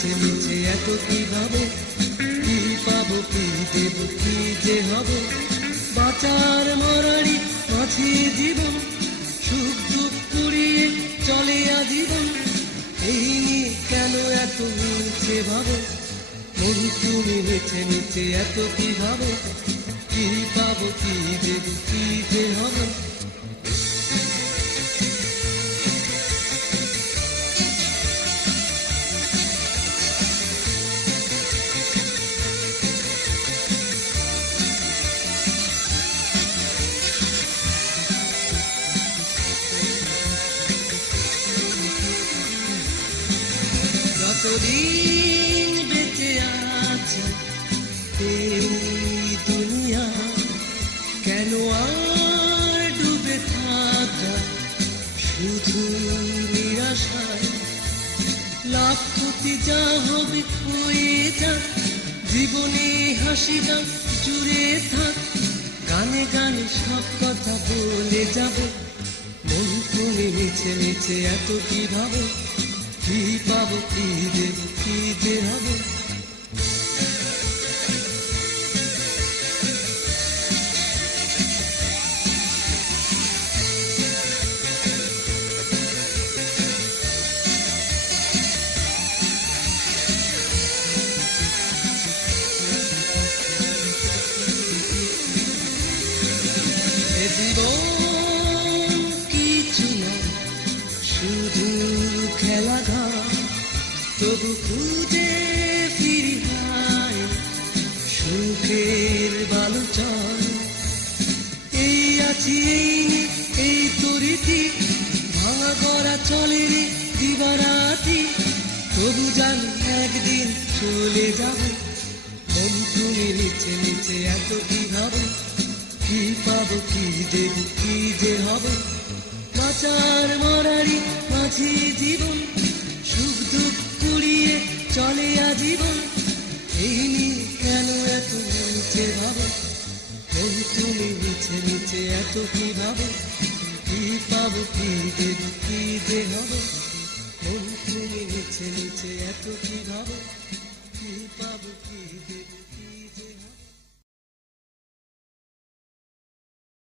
মিছে মিছে এত কি ভাবো, কি পাবো কি দেব কি যে হবে। বাঁচার মরারি মাঝে জীবন, সুখ দুঃখ কুড়িয়ে চলে আজীবন। এই নিয়ে কেন এত মিছে ভাবো, মন তুমি মিছে মিছে এত কি ভাবো, কি পাবো কি দেব কি যে হবে। যতদিন বেঁচে আছি এই দুনিয়া, কেন আর ডুবে থাকা শুধু নিরাশায়। লাভ ক্ষতি যা হবে হয়ে যাক, জীবনে হাসি গান জুড়ে থাক। গানে গানে সব কথা বলে যাব, মন তুমি মিছে মিছে এত কি ভাবো, কি পাবো কি দেব কি যে হবে। এ জীবন কিছু না শুধু খেলাঘর, তবু খুঁজে ফিরি হায় সুখের বালুচর। এই আছি এই তরিতি, ভাঙা গড়া চলে রে দিবারাতি। তবু জানি একদিন চলে যাবে, মন তুমি নিচে নিচে এত কি ভাবো, কি পাবো কি দেব কি যে হবে। বাঁচার মরারি মাঝে জীবন, সুখ দুঃখ কুড়িয়ে চলে আজীবন। এই নিয়ে কেন এত মিছে ভাবো, মন তুমি মিছে মিছে এত কি ভাবো, কি পাবো কি দেব কি যে হবে। মন তুমি মিছে মিছে এত কি ভাবো, কি পাবো কি দেব।